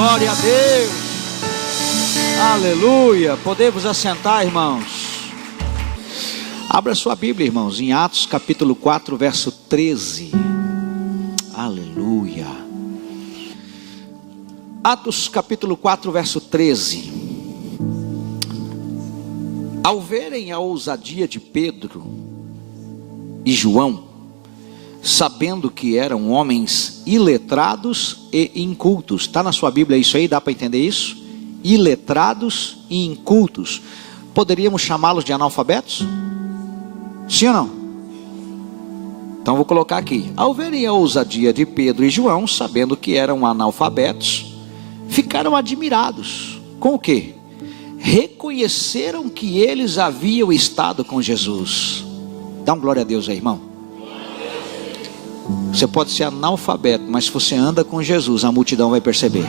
Glória a Deus. Aleluia. Podemos assentar, irmãos. Abra sua Bíblia, irmãos, em Atos capítulo 4, verso 13. Aleluia. Atos capítulo 4, verso 13. Ao verem a ousadia de Pedro e João, sabendo que eram homens iletrados e incultos. Está na sua Bíblia isso aí? Dá para entender isso? Iletrados e incultos. Poderíamos chamá-los de analfabetos? Sim ou não? Então vou colocar aqui. Ao verem a ousadia de Pedro e João, sabendo que eram analfabetos, ficaram admirados. Com o quê? Reconheceram que eles haviam estado com Jesus. Dá um glória a Deus aí, irmão. Você pode ser analfabeto, mas se você anda com Jesus, a multidão vai perceber.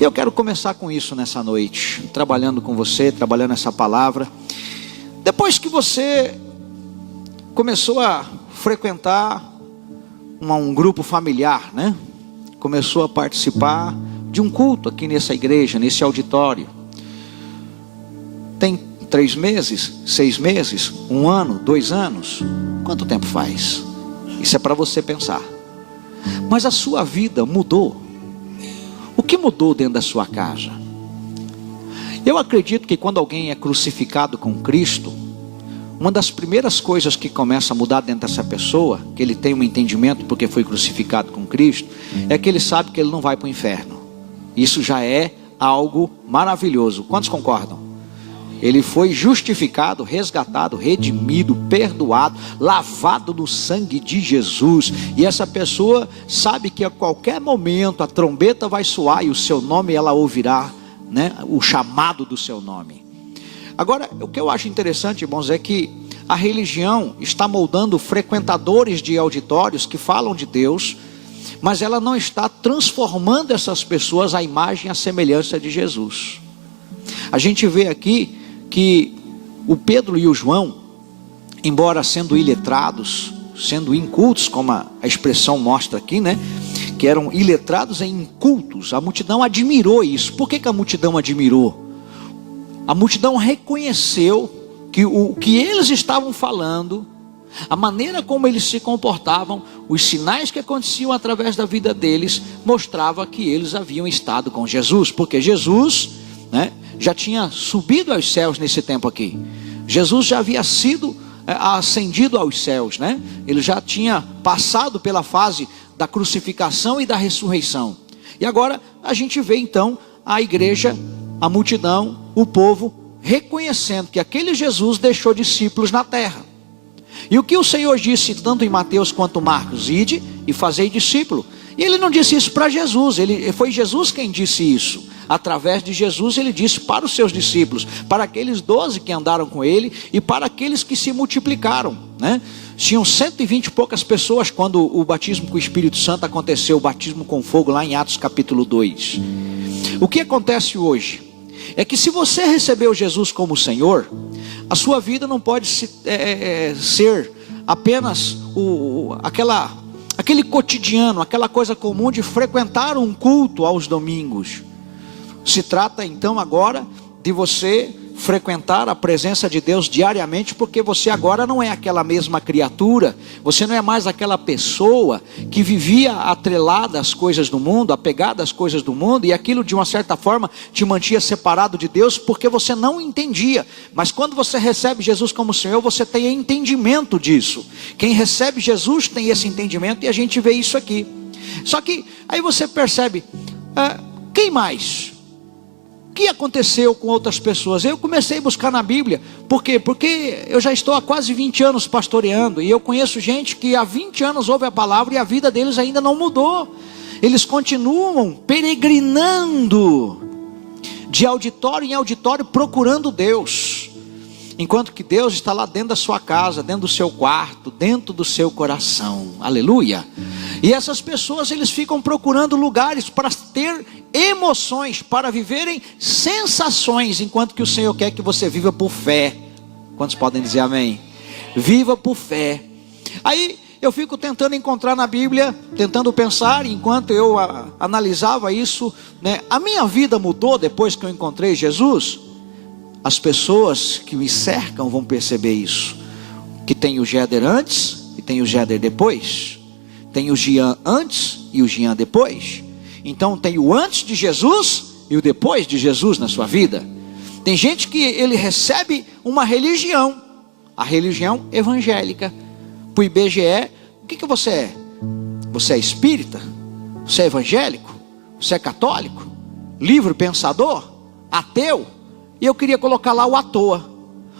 Eu quero começar com isso nessa noite, trabalhando com você, trabalhando essa palavra. Depois que você começou a frequentar um grupo familiar, né? Começou a participar de um culto aqui nessa igreja, nesse auditório. Tem 3 meses, 6 meses, 1 ano, 2 anos? Quanto tempo faz? Isso é para você pensar. Mas a sua vida mudou. O que mudou dentro da sua casa? Eu acredito que quando alguém é crucificado com Cristo, uma das primeiras coisas que começa a mudar dentro dessa pessoa, que ele tem um entendimento porque foi crucificado com Cristo, é que ele sabe que ele não vai para o inferno. Isso já é algo maravilhoso. Quantos concordam? Ele foi justificado, resgatado, redimido, perdoado, lavado no sangue de Jesus. E essa pessoa sabe que a qualquer momento a trombeta vai soar e o seu nome ela ouvirá, né? O chamado do seu nome. Agora, o que eu acho interessante, irmãos, é que a religião está moldando frequentadores de auditórios que falam de Deus, mas ela não está transformando essas pessoas à imagem e à semelhança de Jesus. A gente vê aqui que o Pedro e o João, embora sendo iletrados, sendo incultos, como a expressão mostra aqui, né? Que eram iletrados e incultos, a multidão admirou isso. Por que a multidão admirou? A multidão reconheceu que o que eles estavam falando, a maneira como eles se comportavam, os sinais que aconteciam através da vida deles, mostrava que eles haviam estado com Jesus, porque Jesus, né, já tinha subido aos céus nesse tempo aqui. Jesus já havia sido ascendido aos céus, né? Ele já tinha passado pela fase da crucificação e da ressurreição. E agora a gente vê então a igreja, a multidão, o povo reconhecendo que aquele Jesus deixou discípulos na terra. E o que o Senhor disse tanto em Mateus quanto Marcos? Ide e fazei discípulo. E ele não disse isso para Jesus, foi Jesus quem disse isso. Através de Jesus ele disse para os seus discípulos, para aqueles 12 que andaram com ele e para aqueles que se multiplicaram, né? Tinham 120 e poucas pessoas quando o batismo com o Espírito Santo aconteceu, o batismo com fogo lá em Atos capítulo 2. O que acontece hoje é que se você recebeu Jesus como Senhor, a sua vida não pode ser apenas aquele cotidiano, aquela coisa comum de frequentar um culto aos domingos. Se trata então agora de você frequentar a presença de Deus diariamente, porque você agora não é aquela mesma criatura, você não é mais aquela pessoa que vivia atrelada às coisas do mundo, apegada às coisas do mundo, e aquilo de uma certa forma te mantinha separado de Deus, porque você não entendia. Mas quando você recebe Jesus como Senhor, você tem entendimento disso. Quem recebe Jesus tem esse entendimento, e a gente vê isso aqui. Só que aí você percebe, quem mais? O que aconteceu com outras pessoas? Eu comecei a buscar na Bíblia. Por quê? Porque eu já estou há quase 20 anos pastoreando, e eu conheço gente que há 20 anos ouve a palavra e a vida deles ainda não mudou. Eles continuam peregrinando de auditório em auditório procurando Deus, enquanto que Deus está lá dentro da sua casa, dentro do seu quarto, dentro do seu coração. Aleluia. E essas pessoas, eles ficam procurando lugares para ter emoções, para viverem sensações, enquanto que o Senhor quer que você viva por fé. Quantos podem dizer amém? Viva por fé. Aí eu fico tentando encontrar na Bíblia, tentando pensar, enquanto eu analisava isso, né? A minha vida mudou depois que eu encontrei Jesus? As pessoas que me cercam vão perceber isso, que tem o Géder antes e tem o Géder depois, tem o Jean antes e o Jean depois. Então tem o antes de Jesus e o depois de Jesus na sua vida. Tem gente que ele recebe uma religião, a religião evangélica. Para o IBGE, o que você é? Você é espírita? Você é evangélico? Você é católico? Livre pensador? Ateu? E eu queria colocar lá o à toa.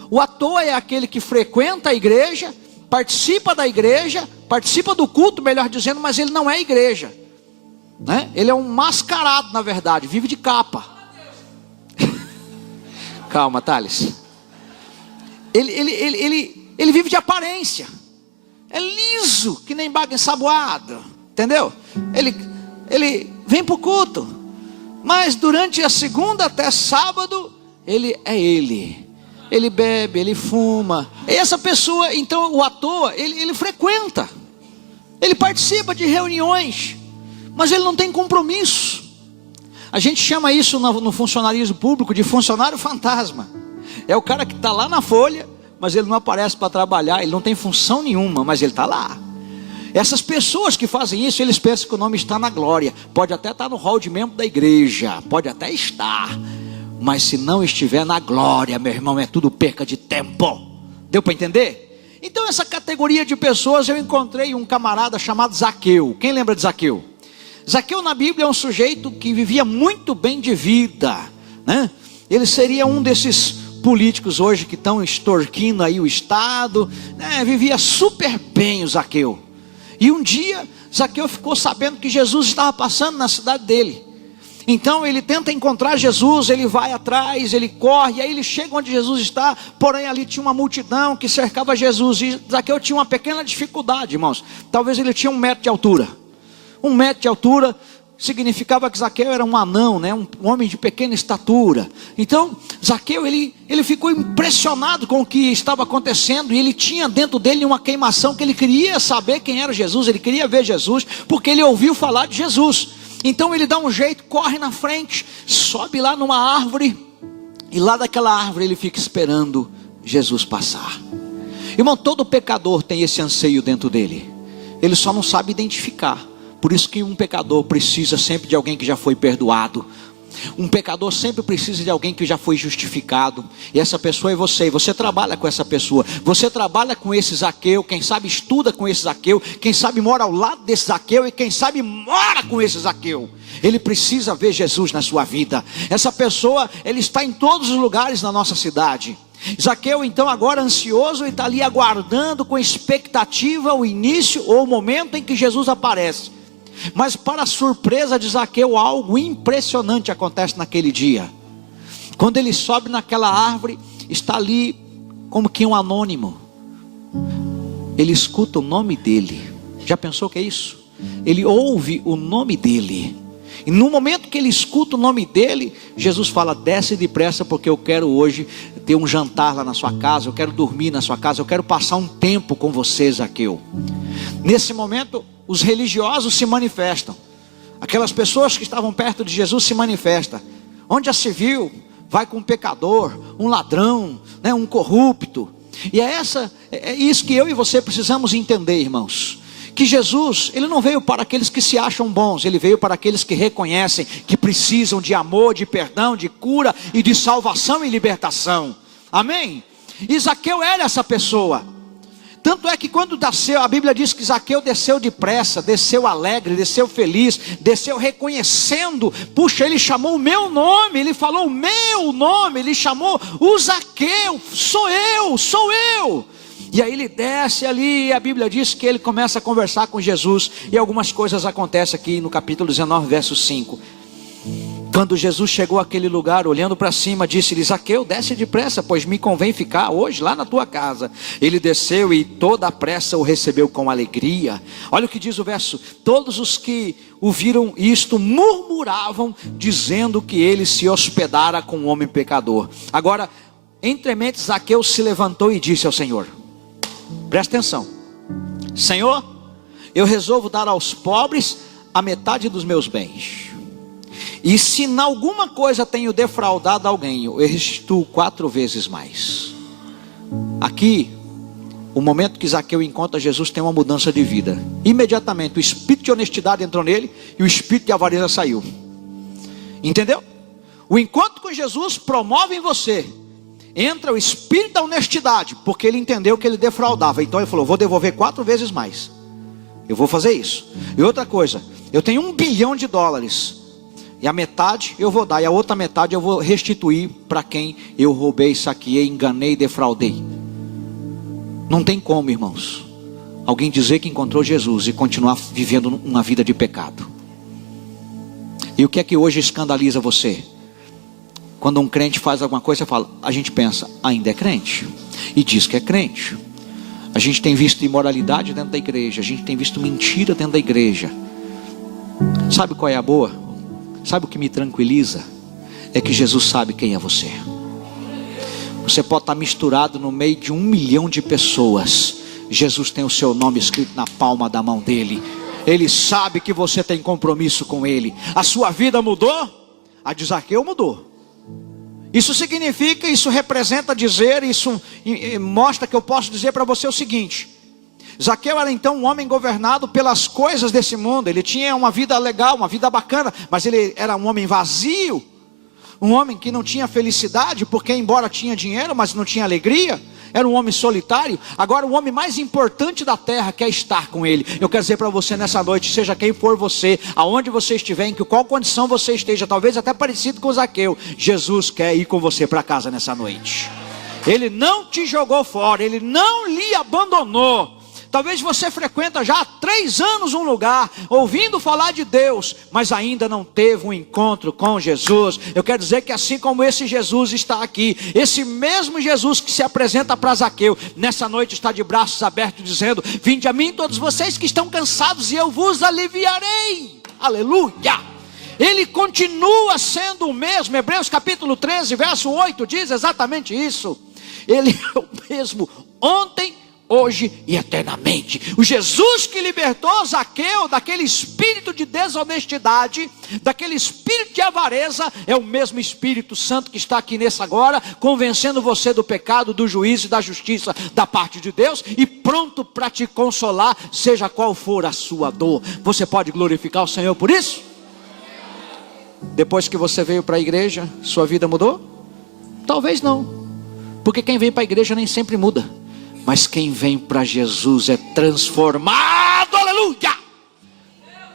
O à toa é aquele que frequenta a igreja, participa da igreja, participa do culto, melhor dizendo, mas ele não é igreja, né? Ele é um mascarado, na verdade, vive de capa. Calma, Thales. Ele vive de aparência. É liso, que nem baga ensaboado, entendeu? Ele vem para o culto, mas durante a segunda até sábado, ele é ele. Ele bebe, ele fuma. E essa pessoa, então, o à toa, ele frequenta. Ele participa de reuniões, mas ele não tem compromisso. A gente chama isso no funcionarismo público de funcionário fantasma. É o cara que está lá na folha, mas ele não aparece para trabalhar, ele não tem função nenhuma, mas ele está lá. Essas pessoas que fazem isso, eles pensam que o nome está na glória. Pode até estar no hall de membro da igreja, pode até estar, mas se não estiver na glória, meu irmão, é tudo perca de tempo. Deu para entender? Então essa categoria de pessoas, eu encontrei um camarada chamado Zaqueu. Quem lembra de Zaqueu? Zaqueu na Bíblia é um sujeito que vivia muito bem de vida, né? Ele seria um desses políticos hoje que estão extorquindo aí o Estado, né? Vivia super bem o Zaqueu. E um dia Zaqueu ficou sabendo que Jesus estava passando na cidade dele. Então ele tenta encontrar Jesus, ele vai atrás, ele corre, e aí ele chega onde Jesus está, porém ali tinha uma multidão que cercava Jesus, e Zaqueu tinha uma pequena dificuldade, irmãos. Talvez ele tinha 1 metro de altura. 1 metro de altura significava que Zaqueu era um anão, né? Um homem de pequena estatura. Então Zaqueu, ele ficou impressionado com o que estava acontecendo, e ele tinha dentro dele uma queimação, que ele queria saber quem era Jesus, ele queria ver Jesus, porque ele ouviu falar de Jesus. Então ele dá um jeito, corre na frente, sobe lá numa árvore, e lá daquela árvore ele fica esperando Jesus passar. Irmão, todo pecador tem esse anseio dentro dele, ele só não sabe identificar. Por isso que um pecador precisa sempre de alguém que já foi perdoado. Um pecador sempre precisa de alguém que já foi justificado. E essa pessoa é você. E você trabalha com essa pessoa. Você trabalha com esse Zaqueu. Quem sabe estuda com esse Zaqueu. Quem sabe mora ao lado desse Zaqueu. E quem sabe mora com esse Zaqueu. Ele precisa ver Jesus na sua vida. Essa pessoa, ele está em todos os lugares da nossa cidade. Zaqueu então agora ansioso, e está ali aguardando com expectativa o início ou o momento em que Jesus aparece. Mas para a surpresa de Zaqueu, algo impressionante acontece naquele dia. Quando ele sobe naquela árvore, está ali como que um anônimo. Ele escuta o nome dele. Já pensou o que é isso? Ele ouve o nome dele. E no momento que ele escuta o nome dele, Jesus fala: desce depressa, porque eu quero hoje ter um jantar lá na sua casa, eu quero dormir na sua casa, eu quero passar um tempo com você, Zaqueu. Nesse momento, os religiosos se manifestam. Aquelas pessoas que estavam perto de Jesus se manifestam. Onde já se viu, vai com um pecador, um ladrão, né, um corrupto. E é isso que eu e você precisamos entender, irmãos. Que Jesus, ele não veio para aqueles que se acham bons, ele veio para aqueles que reconhecem que precisam de amor, de perdão, de cura e de salvação e libertação. Amém? E Zaqueu era essa pessoa. Tanto é que quando desceu, a Bíblia diz que Zaqueu desceu depressa, desceu alegre, desceu feliz, desceu reconhecendo. Puxa, ele chamou o meu nome, ele falou o meu nome, ele chamou o Zaqueu, sou eu. E aí ele desce ali, e a Bíblia diz que ele começa a conversar com Jesus. E algumas coisas acontecem aqui no capítulo 19, verso 5. Quando Jesus chegou àquele lugar, olhando para cima, disse-lhe: Zaqueu, desce depressa, pois me convém ficar hoje lá na tua casa. Ele desceu e toda a pressa o recebeu com alegria. Olha o que diz o verso: todos os que ouviram isto murmuravam, dizendo que ele se hospedara com um homem pecador. Agora, entre mentes, Zaqueu se levantou e disse ao Senhor: presta atenção, Senhor, eu resolvo dar aos pobres a metade dos meus bens. E se em alguma coisa tenho defraudado alguém, eu restituo 4 vezes mais. Aqui, o momento que Zaqueu encontra Jesus, tem uma mudança de vida. Imediatamente o espírito de honestidade entrou nele e o espírito de avareza saiu. Entendeu? O encontro com Jesus promove em você, entra o espírito da honestidade, porque ele entendeu que ele defraudava. Então ele falou, vou devolver 4 vezes mais. Eu vou fazer isso. E outra coisa, eu tenho $1 bilhão, e a metade eu vou dar, e a outra metade eu vou restituir para quem eu roubei, saqueei, enganei, defraudei. Não tem como, irmãos, alguém dizer que encontrou Jesus e continuar vivendo uma vida de pecado. E o que é que hoje escandaliza você? Quando um crente faz alguma coisa, a gente pensa, ainda é crente, e diz que é crente. A gente tem visto imoralidade dentro da igreja, a gente tem visto mentira dentro da igreja. Sabe qual é a boa? Sabe o que me tranquiliza? É que Jesus sabe quem é você. Você pode estar misturado no meio de 1 milhão de pessoas. Jesus tem o seu nome escrito na palma da mão dele. Ele sabe que você tem compromisso com ele. A sua vida mudou? A de Zaqueu mudou. Isso significa, isso representa dizer, isso mostra que eu posso dizer para você o seguinte: Zaqueu era então um homem governado pelas coisas desse mundo. Ele tinha uma vida legal, uma vida bacana, mas ele era um homem vazio. Um homem que não tinha felicidade, porque embora tinha dinheiro, mas não tinha alegria. Era um homem solitário. Agora o homem mais importante da terra quer estar com ele. Eu quero dizer para você nessa noite, seja quem for você, aonde você estiver, em qual condição você esteja, talvez até parecido com Zaqueu, Jesus quer ir com você para casa nessa noite. Ele não te jogou fora, ele não lhe abandonou. Talvez você frequenta já há 3 anos um lugar, ouvindo falar de Deus, mas ainda não teve um encontro com Jesus. Eu quero dizer que assim como esse Jesus está aqui, esse mesmo Jesus que se apresenta para Zaqueu, nessa noite está de braços abertos dizendo: vinde a mim todos vocês que estão cansados e eu vos aliviarei. Aleluia! Ele continua sendo o mesmo. Hebreus capítulo 13, verso 8 diz exatamente isso. Ele é o mesmo ontem, hoje e eternamente. O Jesus que libertou Zaqueu daquele espírito de desonestidade, daquele espírito de avareza, é o mesmo Espírito Santo que está aqui nessa agora, convencendo você do pecado, do juízo e da justiça da parte de Deus, e pronto para te consolar, seja qual for a sua dor. Você pode glorificar o Senhor por isso? Depois que você veio para a igreja, sua vida mudou? Talvez não, porque quem vem para a igreja nem sempre muda. Mas quem vem para Jesus é transformado, aleluia!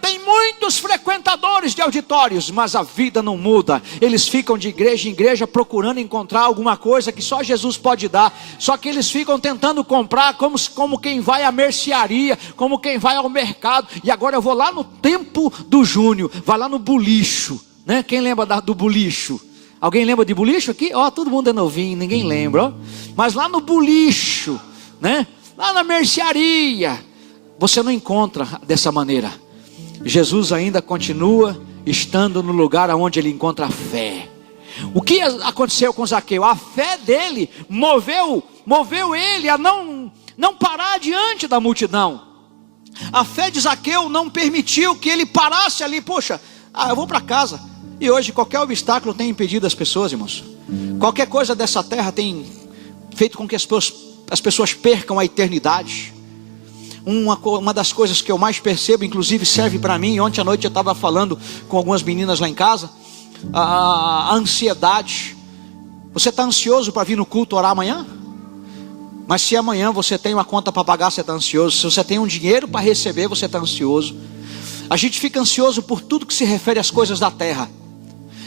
Tem muitos frequentadores de auditórios, mas a vida não muda. Eles ficam de igreja em igreja procurando encontrar alguma coisa que só Jesus pode dar. Só que eles ficam tentando comprar como quem vai à mercearia, como quem vai ao mercado. E agora eu vou lá no tempo do Júnior, vai lá no bolicho, né? Quem lembra do bolicho? Alguém lembra de bolicho aqui? Todo mundo é novinho, ninguém lembra. Mas lá no bolicho, né? Lá na mercearia, você não encontra dessa maneira. Jesus ainda continua estando no lugar onde ele encontra a fé. O que aconteceu com Zaqueu? A fé dele moveu ele a não parar diante da multidão. A fé de Zaqueu não permitiu que ele parasse ali. Poxa, eu vou para casa. E hoje qualquer obstáculo tem impedido as pessoas, irmãos. Qualquer coisa dessa terra tem feito com que as pessoas percam a eternidade. Uma das coisas que eu mais percebo, inclusive serve para mim. Ontem à noite eu estava falando com algumas meninas lá em casa. A ansiedade. Você está ansioso para vir no culto orar amanhã? Mas se amanhã você tem uma conta para pagar, você está ansioso. Se você tem um dinheiro para receber, você está ansioso. A gente fica ansioso por tudo que se refere às coisas da terra.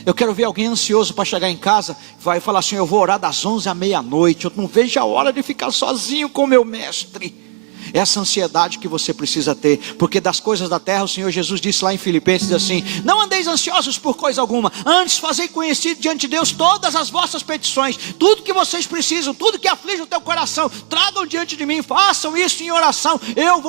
Eu quero ver alguém ansioso para chegar em casa, vai falar assim: eu vou orar das 11 à meia-noite, eu não vejo a hora de ficar sozinho com meu mestre. Essa ansiedade que você precisa ter, porque das coisas da terra o Senhor Jesus disse lá em Filipenses assim: não andeis ansiosos por coisa alguma, antes fazei conhecido diante de Deus todas as vossas petições, tudo que vocês precisam, tudo que aflige o teu coração, tragam diante de mim, façam isso em oração, eu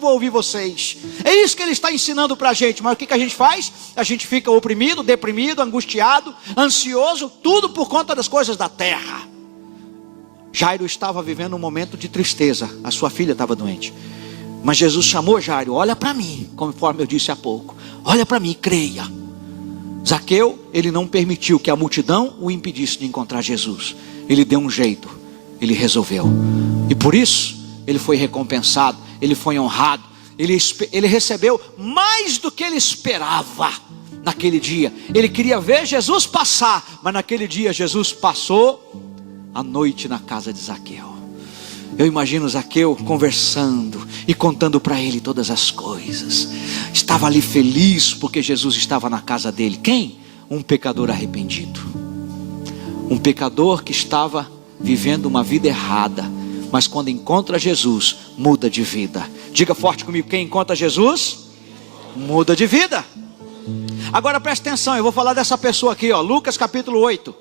vou ouvir vocês. É isso que ele está ensinando para a gente. Mas o que a gente faz? A gente fica oprimido, deprimido, angustiado, ansioso, tudo por conta das coisas da terra. Jairo estava vivendo um momento de tristeza, a sua filha estava doente. Mas Jesus chamou Jairo: olha para mim, conforme eu disse há pouco, olha para mim, creia. Zaqueu, ele não permitiu que a multidão o impedisse de encontrar Jesus. Ele deu um jeito, ele resolveu. E por isso, ele foi recompensado, ele foi honrado. Ele recebeu mais do que ele esperava naquele dia. Ele queria ver Jesus passar, mas naquele dia Jesus passou a noite na casa de Zaqueu. Eu imagino Zaqueu conversando e contando para ele todas as coisas. Estava ali feliz porque Jesus estava na casa dele. Quem? Um pecador arrependido. Um pecador que estava vivendo uma vida errada, mas quando encontra Jesus, muda de vida. Diga forte comigo: quem encontra Jesus, muda de vida. Agora presta atenção, eu vou falar dessa pessoa aqui, ó, Lucas capítulo 8.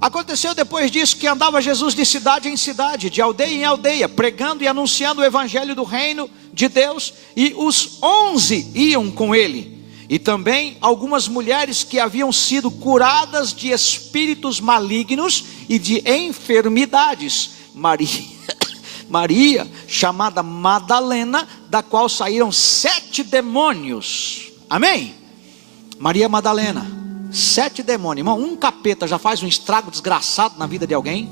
Aconteceu depois disso que andava Jesus de cidade em cidade, de aldeia em aldeia, pregando e anunciando o evangelho do reino de Deus. E os 11 iam com ele. E também algumas mulheres que haviam sido curadas de espíritos malignos e de enfermidades. Maria, chamada Madalena, da qual saíram 7 demônios. Amém? Maria Madalena, 7 demônios. Irmão, um capeta já faz um estrago desgraçado na vida de alguém.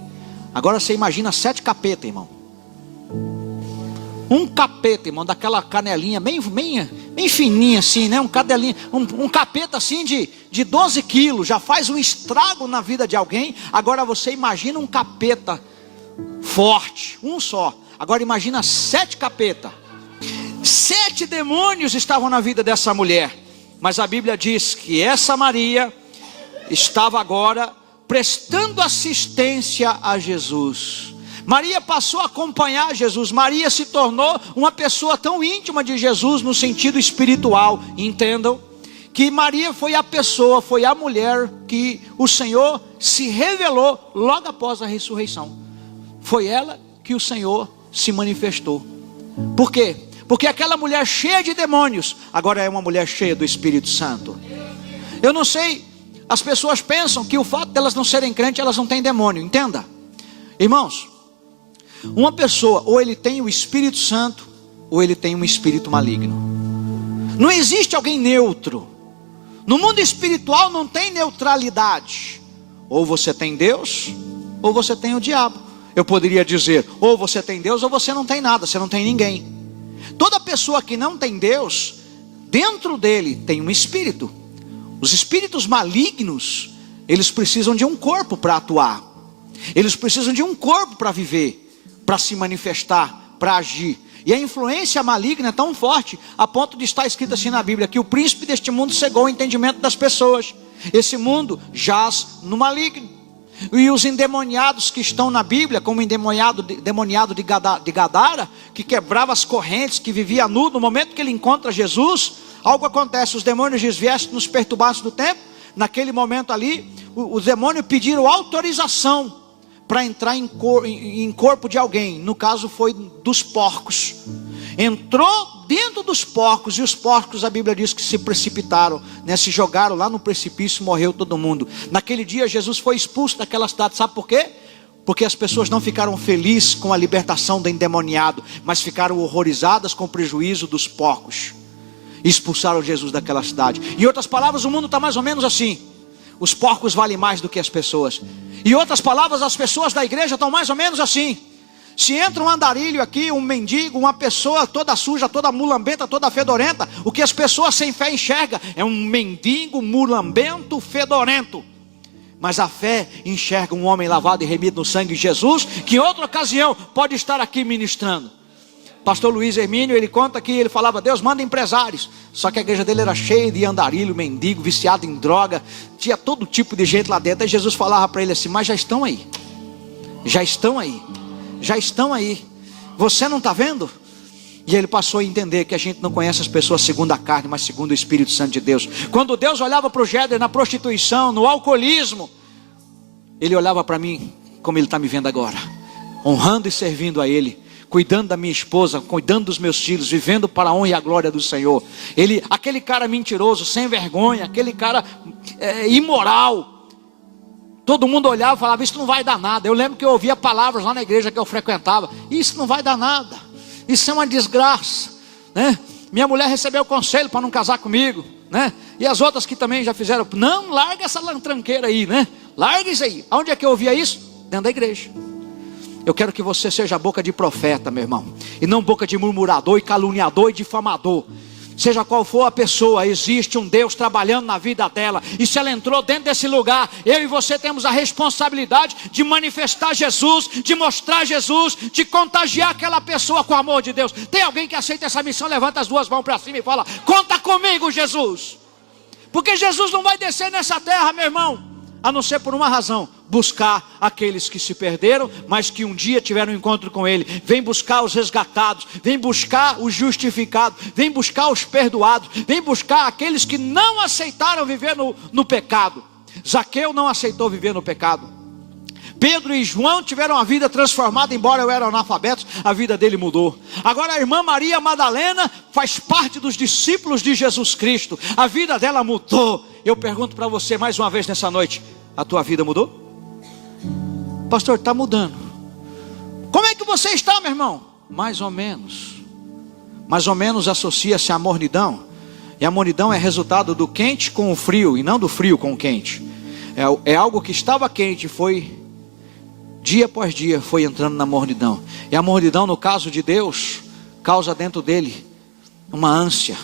Agora você imagina 7 capetas, irmão. Um capeta, irmão, daquela canelinha bem fininha assim, né? Um capeta assim de 12 quilos, já faz um estrago na vida de alguém. Agora você imagina um capeta forte, um só. Agora imagina 7 capetas. 7 demônios estavam na vida dessa mulher. Mas a Bíblia diz que essa Maria estava agora prestando assistência a Jesus. Maria passou a acompanhar Jesus. Maria se tornou uma pessoa tão íntima de Jesus no sentido espiritual. Entendam que Maria foi a pessoa, foi a mulher que o Senhor se revelou logo após a ressurreição. Foi ela que o Senhor se manifestou. Por quê? Porque aquela mulher cheia de demônios agora é uma mulher cheia do Espírito Santo. Eu não sei, as pessoas pensam que o fato delas não serem crentes, elas não têm demônio. Entenda, irmãos, uma pessoa, ou ele tem o Espírito Santo, ou ele tem um espírito maligno. Não existe alguém neutro. No mundo espiritual não tem neutralidade. Ou você tem Deus, ou você tem o diabo. Eu poderia dizer, ou você tem Deus, ou você não tem nada, você não tem ninguém. Toda pessoa que não tem Deus, dentro dele tem um espírito. Os espíritos malignos, eles precisam de um corpo para atuar. Eles precisam de um corpo para viver, para se manifestar, para agir. E a influência maligna é tão forte, a ponto de estar escrito assim na Bíblia, que o príncipe deste mundo cegou o entendimento das pessoas. Esse mundo jaz no maligno. E os endemoniados que estão na Bíblia, como o endemoniado de Gadara, que quebrava as correntes, que vivia nu, no momento que ele encontra Jesus, algo acontece. Os demônios desviaram nos perturbados do tempo. Naquele momento ali, os demônios pediram autorização para entrar em corpo de alguém. No caso foi dos porcos. Entrou dentro dos porcos, e os porcos, a Bíblia diz que se precipitaram, né? Se jogaram lá no precipício, morreu todo mundo. Naquele dia Jesus foi expulso daquela cidade. Sabe por quê? Porque as pessoas não ficaram felizes com a libertação do endemoniado, mas ficaram horrorizadas com o prejuízo dos porcos. Expulsaram Jesus daquela cidade. Em outras palavras, o mundo está mais ou menos assim. Os porcos valem mais do que as pessoas. Em outras palavras, as pessoas da igreja estão mais ou menos assim. Se entra um andarilho aqui, um mendigo, uma pessoa toda suja, toda mulambenta, toda fedorenta, o que as pessoas sem fé enxergam é um mendigo mulambento, fedorento. Mas a fé enxerga um homem lavado e remido no sangue de Jesus, que em outra ocasião pode estar aqui ministrando. Pastor Luiz Hermínio, ele conta que ele falava: Deus manda empresários. Só que a igreja dele era cheia de andarilho, mendigo, viciado em droga, tinha todo tipo de gente lá dentro. Aí Jesus falava para ele assim: mas já estão aí, já estão aí, já estão aí, você não está vendo? E ele passou a entender que a gente não conhece as pessoas segundo a carne, mas segundo o Espírito Santo de Deus. Quando Deus olhava para o Géder na prostituição, no alcoolismo, ele olhava para mim como ele está me vendo agora, honrando e servindo a Ele, cuidando da minha esposa, cuidando dos meus filhos, vivendo para a honra e a glória do Senhor. Aquele cara mentiroso, sem vergonha, aquele cara imoral, todo mundo olhava e falava: isso não vai dar nada. Eu lembro que eu ouvia palavras lá na igreja que eu frequentava: isso não vai dar nada, Isso é uma desgraça, né? Minha mulher recebeu conselho para não casar comigo, né? E as outras que também já fizeram, não, larga essa lantranqueira aí, né? Larga isso aí. Aonde é que eu ouvia isso? Dentro da igreja. Eu quero que você seja boca de profeta, meu irmão, e não boca de murmurador e caluniador e difamador. Seja qual for a pessoa, existe um Deus trabalhando na vida dela. E se ela entrou dentro desse lugar, eu e você temos a responsabilidade de manifestar Jesus, de mostrar Jesus, de contagiar aquela pessoa com o amor de Deus. Tem alguém que aceita essa missão? Levanta as duas mãos para cima e fala: conta comigo, Jesus. Porque Jesus não vai descer nessa terra, meu irmão, a não ser por uma razão: buscar aqueles que se perderam, mas que um dia tiveram um encontro com Ele. Vem buscar os resgatados, vem buscar os justificados, vem buscar os perdoados, vem buscar aqueles que não aceitaram viver no pecado. Zaqueu não aceitou viver no pecado. Pedro e João tiveram a vida transformada, embora eu era analfabeto, a vida dele mudou. Agora a irmã Maria Madalena faz parte dos discípulos de Jesus Cristo, a vida dela mudou. Eu pergunto para você mais uma vez nessa noite: a tua vida mudou? Pastor, está mudando. Como é que você está, meu irmão? Mais ou menos. Mais ou menos associa-se à mornidão. E a mornidão é resultado do quente com o frio, e não do frio com o quente. É algo que estava quente, foi dia após dia, foi entrando na mornidão. E a mornidão, no caso de Deus, causa dentro dele uma ânsia.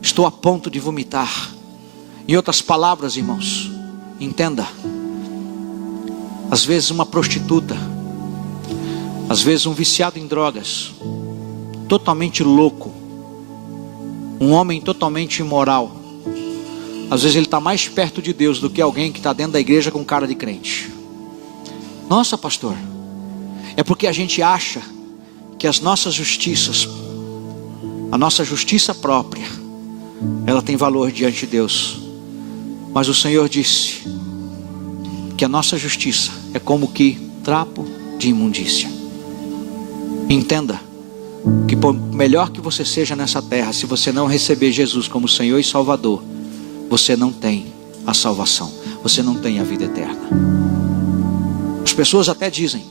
Estou a ponto de vomitar. Em outras palavras, irmãos, entenda. Às vezes uma prostituta, às vezes um viciado em drogas, totalmente louco, um homem totalmente imoral, às vezes ele está mais perto de Deus do que alguém que está dentro da igreja com cara de crente. Nossa, pastor, é porque a gente acha que as nossas justiças, a nossa justiça própria, ela tem valor diante de Deus. Mas o Senhor disse que a nossa justiça é como que trapo de imundícia. Entenda que por melhor que você seja nessa terra, se você não receber Jesus como Senhor e Salvador, você não tem a salvação, você não tem a vida eterna. As pessoas até dizem: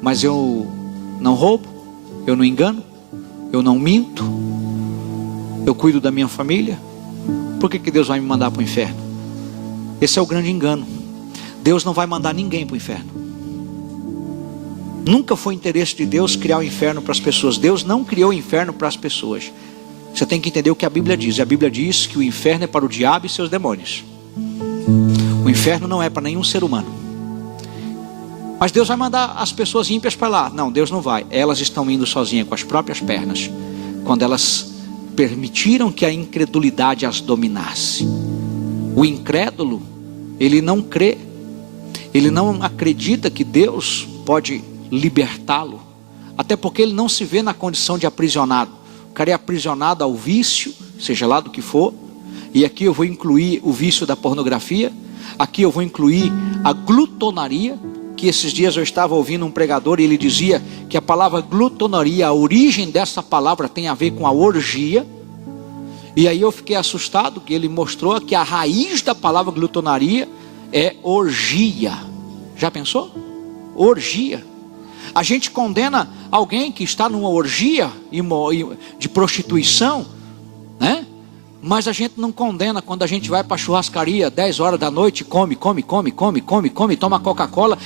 mas eu não roubo, eu não engano, eu não minto, eu cuido da minha família, por que Deus vai me mandar para o inferno? Esse é o grande engano. Deus não vai mandar ninguém para o inferno. Nunca foi interesse de Deus criar o inferno para as pessoas. Deus não criou o inferno para as pessoas. Você tem que entender o que a Bíblia diz. A Bíblia diz que o inferno é para o diabo e seus demônios. O inferno não é para nenhum ser humano. Mas Deus vai mandar as pessoas ímpias para lá? Não, Deus não vai. Elas estão indo sozinhas com as próprias pernas, quando elas permitiram que a incredulidade as dominasse. O incrédulo, ele não crê, ele não acredita que Deus pode libertá-lo, até porque ele não se vê na condição de aprisionado. O cara é aprisionado ao vício, seja lá do que for. E aqui eu vou incluir o vício da pornografia, aqui eu vou incluir a glutonaria, que esses dias eu estava ouvindo um pregador e ele dizia que a palavra glutonaria, a origem dessa palavra tem a ver com a orgia. E aí eu fiquei assustado, que ele mostrou que a raiz da palavra glutonaria é orgia. Já pensou? Orgia. A gente condena alguém que está numa orgia de prostituição, né? Mas a gente não condena quando a gente vai para a churrascaria 10 horas da noite, come, toma Coca-Cola,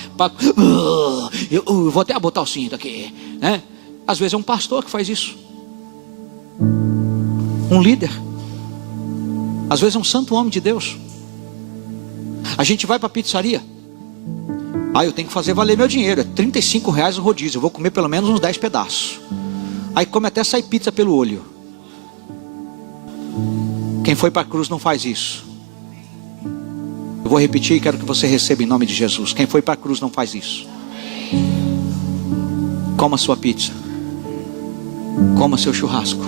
eu vou até botar o cinto aqui, né? Às vezes é um pastor que faz isso, um líder, às vezes é um santo homem de Deus. A gente vai para a pizzaria, eu tenho que fazer valer meu dinheiro, é R$35 o rodízio, eu vou comer pelo menos uns 10 pedaços. Aí come até sair pizza pelo olho. Quem foi para a cruz não faz isso. Eu vou repetir e quero que você receba em nome de Jesus. Quem foi para a cruz não faz isso. Coma sua pizza, coma seu churrasco,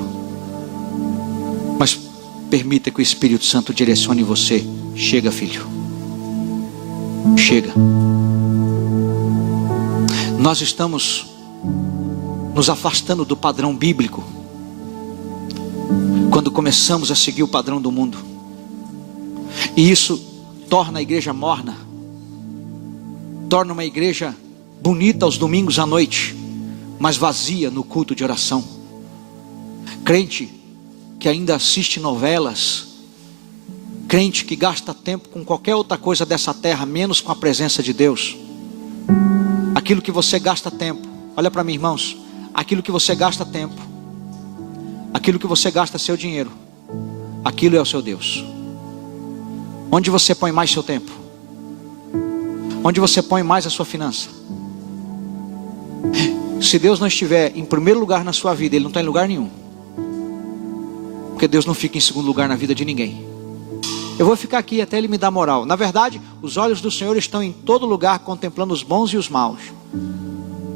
mas permita que o Espírito Santo direcione você. Chega, filho, chega. Nós estamos nos afastando do padrão bíblico quando começamos a seguir o padrão do mundo, e isso torna a igreja morna, torna uma igreja bonita aos domingos à noite, mas vazia no culto de oração. Crente que ainda assiste novelas, crente que gasta tempo com qualquer outra coisa dessa terra, menos com a presença de Deus. Aquilo que você gasta tempo, olha para mim, irmãos, aquilo que você gasta tempo, aquilo que você gasta seu dinheiro, aquilo é o seu Deus. Onde você põe mais seu tempo? Onde você põe mais a sua finança? Se Deus não estiver em primeiro lugar na sua vida, Ele não está em lugar nenhum. Porque Deus não fica em segundo lugar na vida de ninguém. Eu vou ficar aqui até Ele me dar moral. Na verdade, os olhos do Senhor estão em todo lugar, contemplando os bons e os maus.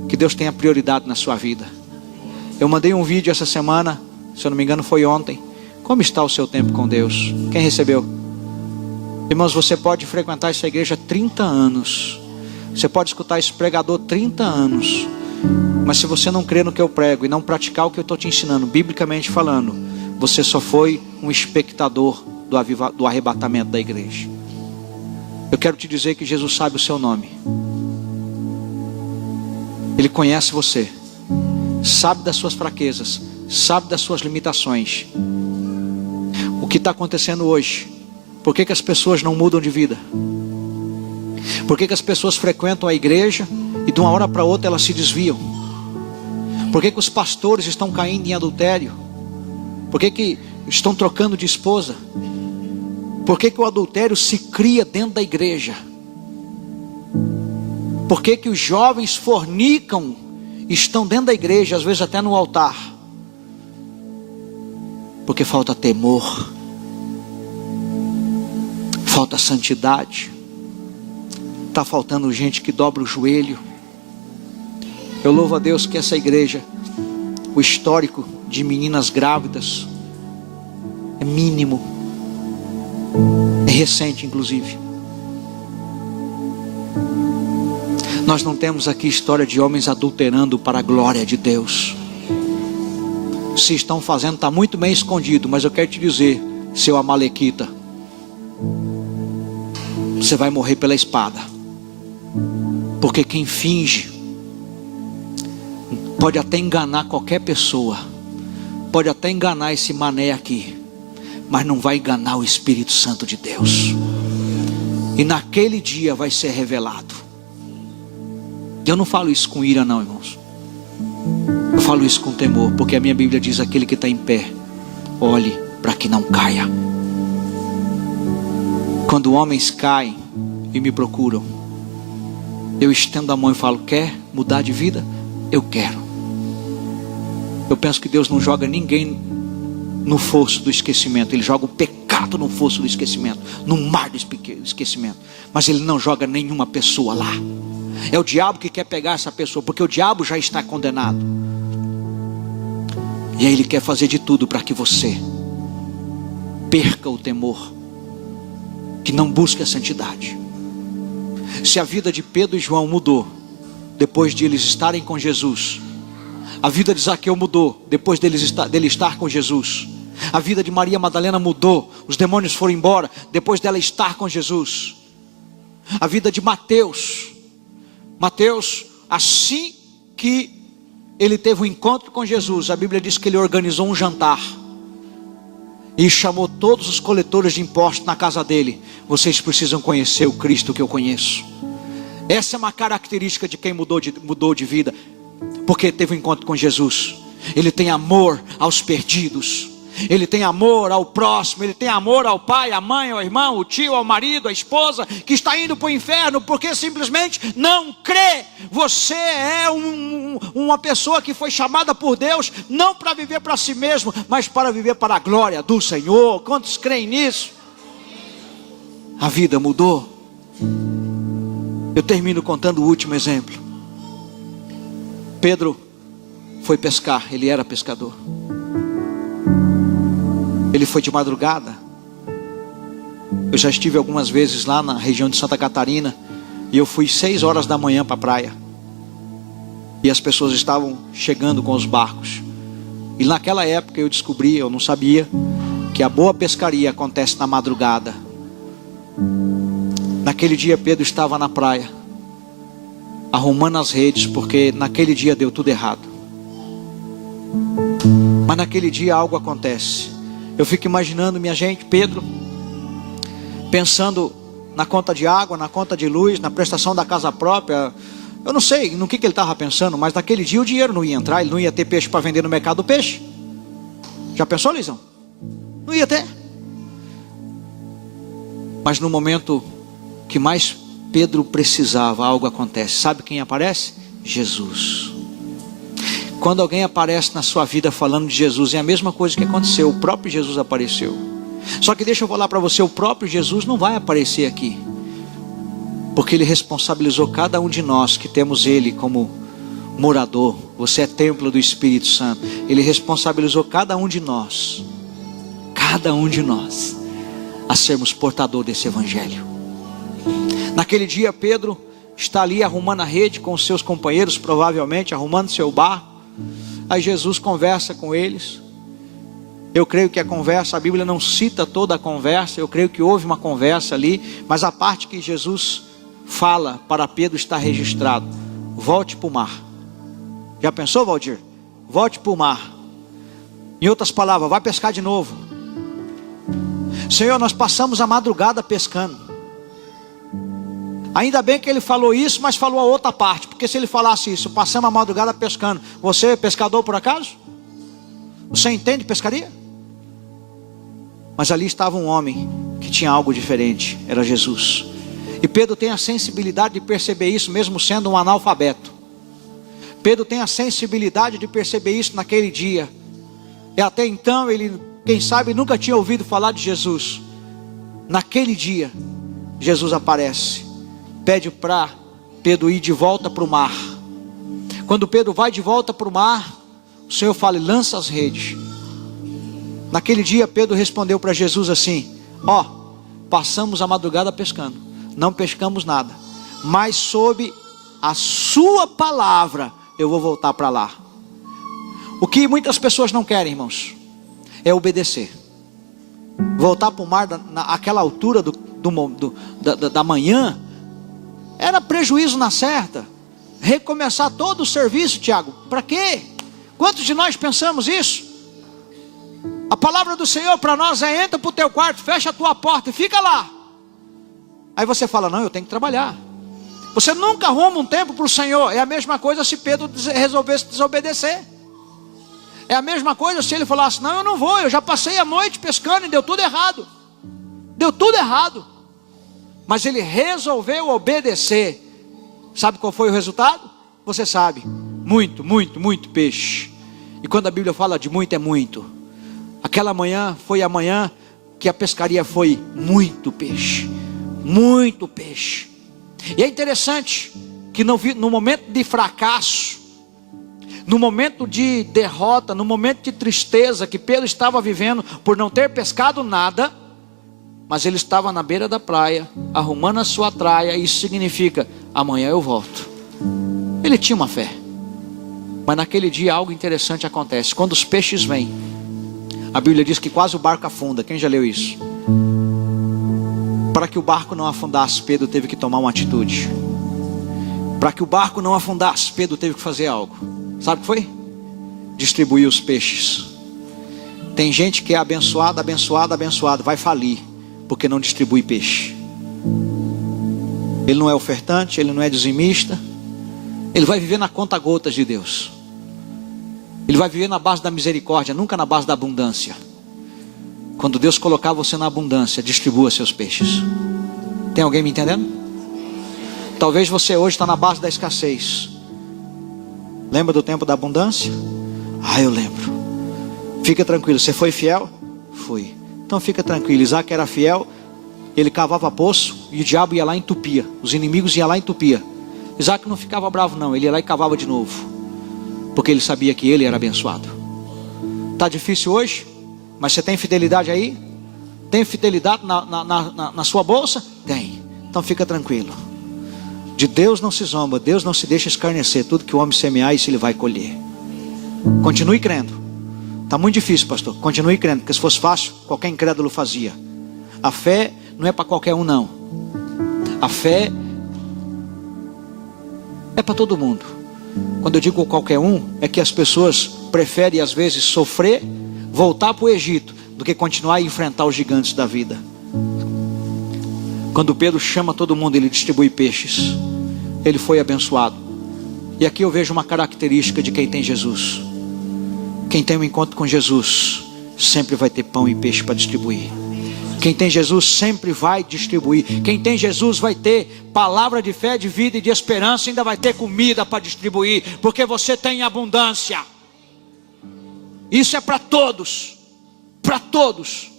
Que Deus tenha prioridade na sua vida. Eu mandei um vídeo essa semana, se eu não me engano foi ontem. Como está o seu tempo com Deus? Quem recebeu? Irmãos, você pode frequentar essa igreja 30 anos. Você pode escutar esse pregador 30 anos. Mas se você não crer no que eu prego e não praticar o que eu estou te ensinando, biblicamente falando, você só foi um espectador do arrebatamento da igreja. Eu quero te dizer que Jesus sabe o seu nome. Ele conhece você, sabe das suas fraquezas, sabe das suas limitações. O que está acontecendo hoje? Por que as pessoas não mudam de vida? Por que as pessoas frequentam a igreja e de uma hora para outra elas se desviam? Por que os pastores estão caindo em adultério? Por que estão trocando de esposa? Por que o adultério se cria dentro da igreja? Por que os jovens fornicam, estão dentro da igreja, às vezes até no altar? Porque falta temor, falta santidade, está faltando gente que dobra o joelho. Eu louvo a Deus que essa igreja, o histórico de meninas grávidas é mínimo, é recente inclusive. Nós não temos aqui história de homens adulterando para a glória de Deus. Se estão fazendo, está muito bem escondido. Mas eu quero te dizer, seu amalequita, você vai morrer pela espada. Porque quem finge pode até enganar qualquer pessoa, pode até enganar esse mané aqui, mas não vai enganar o Espírito Santo de Deus. E naquele dia vai ser revelado. Eu não falo isso com ira não, irmãos. Eu falo isso com temor, porque a minha Bíblia diz: aquele que está em pé, olhe para que não caia. Quando homens caem e me procuram, eu estendo a mão e falo: quer mudar de vida? Eu quero. Eu penso que Deus não joga ninguém no fosso do esquecimento. Ele joga o pecado no fosso do esquecimento, no mar do esquecimento. Mas Ele não joga nenhuma pessoa lá. É o diabo que quer pegar essa pessoa, porque o diabo já está condenado. E aí ele quer fazer de tudo para que você perca o temor, que não busque a santidade. Se a vida de Pedro e João mudou depois de eles estarem com Jesus, a vida de Zaqueu mudou depois dele estar com Jesus. A vida de Maria Madalena mudou, os demônios foram embora depois dela estar com Jesus. A vida de Mateus, assim que ele teve um encontro com Jesus, a Bíblia diz que ele organizou um jantar e chamou todos os coletores de impostos na casa dele. Vocês precisam conhecer o Cristo que eu conheço. Essa é uma característica de quem mudou de vida, porque teve um encontro com Jesus. Ele tem amor aos perdidos, ele tem amor ao próximo, ele tem amor ao pai, à mãe, ao irmão, ao tio, ao marido, à esposa que está indo para o inferno porque simplesmente não crê. Você é uma pessoa que foi chamada por Deus não para viver para si mesmo, mas para viver para a glória do Senhor. Quantos creem nisso? A vida mudou. Eu termino contando o último exemplo. Pedro foi pescar, ele era pescador. Ele foi de madrugada. Eu já estive algumas vezes lá na região de Santa Catarina, e eu fui 6 horas da manhã para a praia, e as pessoas estavam chegando com os barcos. E naquela época eu descobri, eu não sabia, que a boa pescaria acontece na madrugada. Naquele dia Pedro estava na praia, arrumando as redes, porque naquele dia deu tudo errado. Mas naquele dia algo acontece. Eu fico imaginando, minha gente, Pedro, pensando na conta de água, na conta de luz, na prestação da casa própria. Eu não sei no que ele estava pensando, mas naquele dia o dinheiro não ia entrar, ele não ia ter peixe para vender no mercado do peixe. Já pensou, Luizão? Não ia ter. Mas no momento que mais Pedro precisava, algo acontece. Sabe quem aparece? Jesus. Quando alguém aparece na sua vida falando de Jesus, é a mesma coisa que aconteceu. O próprio Jesus apareceu. Só que deixa eu falar para você, o próprio Jesus não vai aparecer aqui, porque Ele responsabilizou cada um de nós que temos Ele como morador. Você é templo do Espírito Santo. Ele responsabilizou cada um de nós, a sermos portador desse evangelho. Naquele dia Pedro está ali arrumando a rede com os seus companheiros, provavelmente arrumando seu barco. Aí Jesus conversa com eles. Eu creio que a conversa, a Bíblia não cita toda a conversa, eu creio que houve uma conversa ali, mas a parte que Jesus fala para Pedro está registrado: volte para o mar. Já pensou, Valdir? Volte para o mar. Em outras palavras, vai pescar de novo. Senhor, nós passamos a madrugada pescando. Ainda bem que ele falou isso, mas falou a outra parte, porque se ele falasse isso, passamos a madrugada pescando. Você é pescador por acaso? Você entende pescaria? Mas ali estava um homem que tinha algo diferente, era Jesus. E Pedro tem a sensibilidade de perceber isso, mesmo sendo um analfabeto. Pedro tem a sensibilidade de perceber isso naquele dia. E até então ele, quem sabe, nunca tinha ouvido falar de Jesus. Naquele dia, Jesus aparece, pede para Pedro ir de volta para o mar. Quando Pedro vai de volta para o mar, o Senhor fala: lança as redes. Naquele dia Pedro respondeu para Jesus assim: passamos a madrugada pescando, não pescamos nada, mas sob a sua palavra eu vou voltar para lá. O que muitas pessoas não querem, irmãos, é obedecer. Voltar para o mar naquela altura da manhã era prejuízo na certa. Recomeçar todo o serviço, Tiago, para quê? Quantos de nós pensamos isso? A palavra do Senhor para nós é: entra para o teu quarto, fecha a tua porta e fica lá. Aí você fala: não, eu tenho que trabalhar. Você nunca arruma um tempo para o Senhor. É a mesma coisa se Pedro resolvesse desobedecer. É a mesma coisa se ele falasse: não, eu não vou, eu já passei a noite pescando e deu tudo errado. Deu tudo errado. Mas ele resolveu obedecer. Sabe qual foi o resultado? Você sabe: muito, muito, muito peixe. E quando a Bíblia fala de muito, é muito. Aquela manhã foi a manhã que a pescaria foi muito peixe. Muito peixe. E é interessante que no momento de fracasso, no momento de derrota, no momento de tristeza que Pedro estava vivendo por não ter pescado nada, mas ele estava na beira da praia, arrumando a sua traia. Isso significa: amanhã eu volto. Ele tinha uma fé. Mas naquele dia algo interessante acontece. Quando os peixes vêm, a Bíblia diz que quase o barco afunda. Quem já leu isso? Para que o barco não afundasse, Pedro teve que tomar uma atitude. Para que o barco não afundasse, Pedro teve que fazer algo. Sabe o que foi? Distribuir os peixes. Tem gente que é abençoada, abençoada, abençoada, vai falir porque não distribui peixe. Ele não é ofertante, ele não é dizimista. Ele vai viver na conta-gotas de Deus. Ele vai viver na base da misericórdia, nunca na base da abundância. Quando Deus colocar você na abundância, distribua seus peixes. Tem alguém me entendendo? Talvez você hoje está na base da escassez. Lembra do tempo da abundância? Eu lembro. Fica tranquilo, você foi fiel? Fui. Então fica tranquilo, Isaac era fiel. Ele cavava poço e o diabo ia lá e entupia. Os inimigos iam lá e entupia. Isaac não ficava bravo não, ele ia lá e cavava de novo, porque ele sabia que ele era abençoado. Está difícil hoje? Mas você tem fidelidade aí? Tem fidelidade na sua bolsa? Tem. Então fica tranquilo. De Deus não se zomba, Deus não se deixa escarnecer. Tudo que o homem semear, isso ele vai colher. Continue crendo. Está muito difícil, pastor. Continue crendo, porque se fosse fácil, qualquer incrédulo fazia. A fé não é para qualquer um, não. A fé é para todo mundo. Quando eu digo qualquer um, é que as pessoas prefere às vezes sofrer, voltar para o Egito, do que continuar a enfrentar os gigantes da vida. Quando Pedro chama todo mundo, ele distribui peixes. Ele foi abençoado. E aqui eu vejo uma característica de quem tem Jesus. Quem tem um encontro com Jesus sempre vai ter pão e peixe para distribuir. Quem tem Jesus sempre vai distribuir. Quem tem Jesus vai ter palavra de fé, de vida e de esperança. Ainda vai ter comida para distribuir, porque você tem abundância. Isso é para todos. Para todos.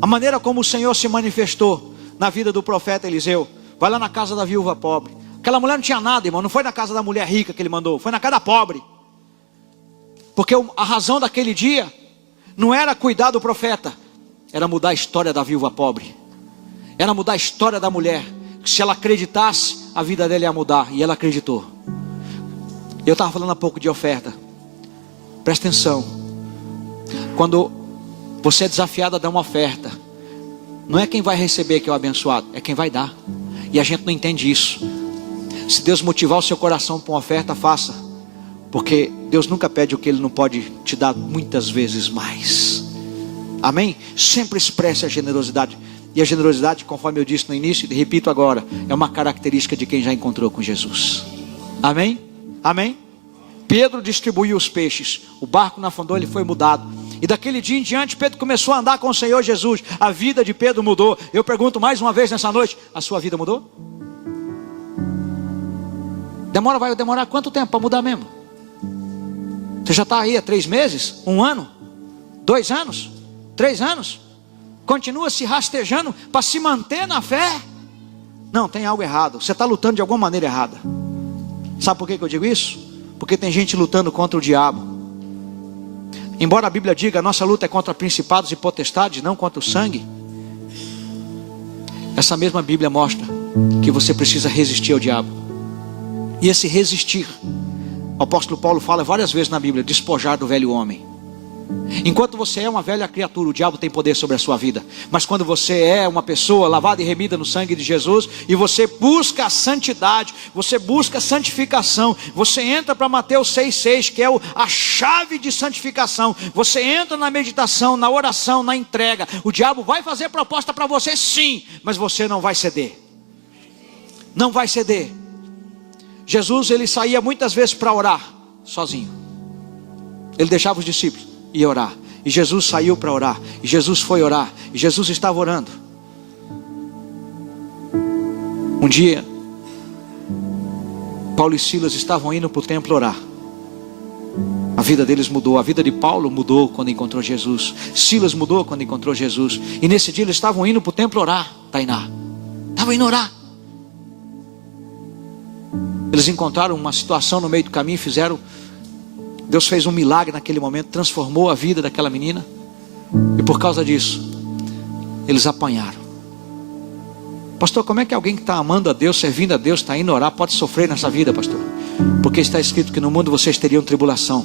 A maneira como o Senhor se manifestou na vida do profeta Eliseu. Vai lá na casa da viúva pobre. Aquela mulher não tinha nada, irmão. Não foi na casa da mulher rica que ele mandou, foi na casa da pobre. Porque a razão daquele dia não era cuidar do profeta, era mudar a história da viúva pobre. Era mudar a história da mulher. Se ela acreditasse, a vida dela ia mudar. E ela acreditou. Eu estava falando há pouco de oferta. Presta atenção. Quando você é desafiado a dar uma oferta, não é quem vai receber que é o abençoado, é quem vai dar. E a gente não entende isso. Se Deus motivar o seu coração para uma oferta, faça. Porque Deus nunca pede o que Ele não pode te dar muitas vezes mais. Amém? Sempre expresse a generosidade. E a generosidade, conforme eu disse no início, e repito agora, é uma característica de quem já encontrou com Jesus. Amém? Amém? Pedro distribuiu os peixes. O barco não afundou, ele foi mudado. E daquele dia em diante, Pedro começou a andar com o Senhor Jesus. A vida de Pedro mudou. Eu pergunto mais uma vez nessa noite: a sua vida mudou? Vai demorar quanto tempo para mudar mesmo? Você já está aí há 3 meses? 1 ano? 2 anos? 3 anos? Continua se rastejando para se manter na fé? Não, tem algo errado. Você está lutando de alguma maneira errada. Sabe por que eu digo isso? Porque tem gente lutando contra o diabo. Embora a Bíblia diga a nossa luta é contra principados e potestades, não contra o sangue, essa mesma Bíblia mostra que você precisa resistir ao diabo. E esse resistir, o apóstolo Paulo fala várias vezes na Bíblia, despojar do velho homem. Enquanto você é uma velha criatura, o diabo tem poder sobre a sua vida. Mas quando você é uma pessoa lavada e remida no sangue de Jesus, e você busca a santidade, você busca a santificação, você entra para Mateus 6,6, que é a chave de santificação. Você entra na meditação, na oração, na entrega. O diabo vai fazer proposta para você, sim, mas você não vai ceder. Não vai ceder. Jesus, ele saía muitas vezes para orar sozinho. Ele deixava os discípulos e orar. E Jesus saiu para orar. E Jesus foi orar. E Jesus estava orando. Um dia, Paulo e Silas estavam indo para o templo orar. A vida deles mudou. A vida de Paulo mudou quando encontrou Jesus. Silas mudou quando encontrou Jesus. E nesse dia eles estavam indo para o templo orar. Tainá, estavam indo orar. Eles encontraram uma situação no meio do caminho e fizeram... Deus fez um milagre naquele momento, transformou a vida daquela menina. E por causa disso, eles apanharam. Pastor, como é que alguém que está amando a Deus, servindo a Deus, está indo orar, pode sofrer nessa vida, pastor? Porque está escrito que no mundo vocês teriam tribulação.